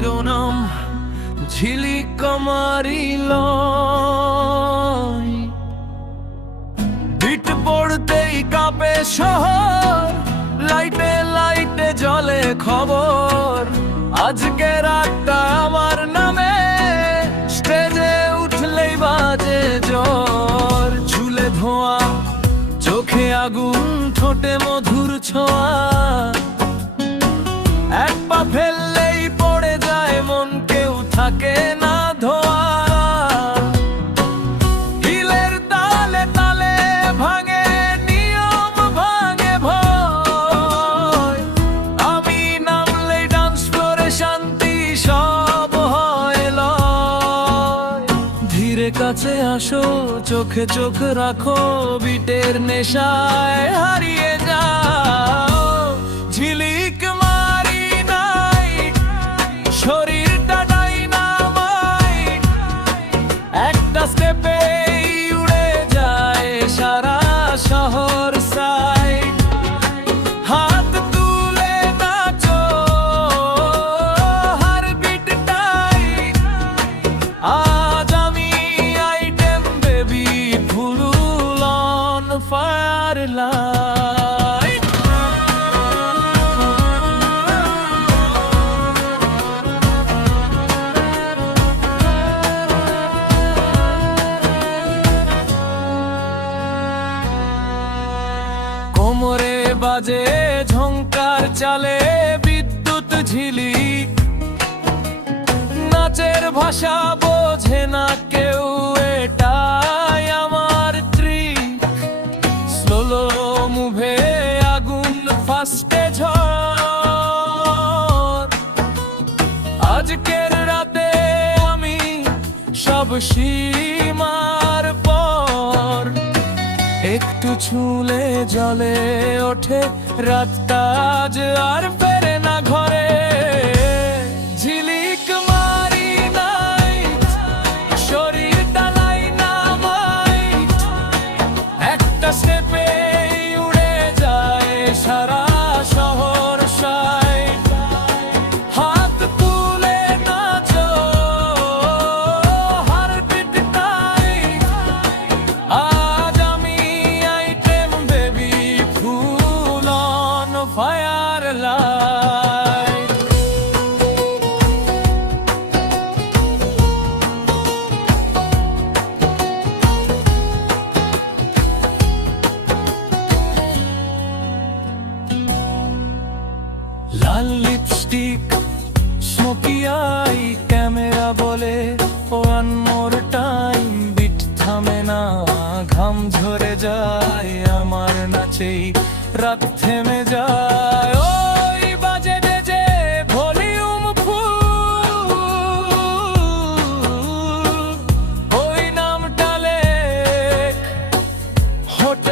শিরোনাম ঝিলিক আমারই লয়। বিট পড়তেই কাঁপে শহর, লাইটে লাইটে জ্বলে খবর। আজকে রাতটা আমার নামে, স্টেজে উঠলেই বাজে জ্বর। ঝুলে ধোঁয়া, চোখে আগুন, ঠোঁটে মধুর ছোঁয়া। এক পা ফেললেই পড়ে যায় মন, কেউ থাকে না ধোয়া। হিলের তালে তালে ভাঙে নিয়ম, ভাঙে ভয়। আমি নামলেই ডান্স ফ্লোরে শান্তি সব হয় লয়। ধীরে কাছে আসো, চোখে চোখ রাখো, বিটের নেশায় হারিয়ে যাও। ঝিলিক মারি নাই, শরীরটা ডাইনামাইট। একটা স্টেপে উড়ে যায় সারা শহর সাইড। হাত তুলে নাচো, হারবিট টাইট। আজ আমি item baby, full on fire light. কোমরে বাজে ঝংকার, চালে বিদ্যুৎ ঝিলিক। নাচের ভাষা বোঝে না কেউ, এটাই আমার ট্রিক। স্লো মুভে আগুন, ফাস্টে ঝড়। আজকের রাতে আমি সব সীমার পর। একটু ছুঁলে জলে ওঠে রাতটা, আজ আর ফেরে না ঘরে। ঝিলিক মারি নাই, শরীরটা ডাইনামাইট। একটা স্টেপে উড়ে যায় সারা শহর সাইড। হাত তুলে নাচো, হারবিট টাইট। আজ আমি item baby, full on fire light. Lal lipstick, smoky I, camera বলে ওয়ান মোর টাইম। বিট থামে না, ঘাম ঝরে যায় আমার নাচেই, রাত থেমে যায়। ওই বাজে যে ভলিউম ফুল, ওই নামটা লেখ হোট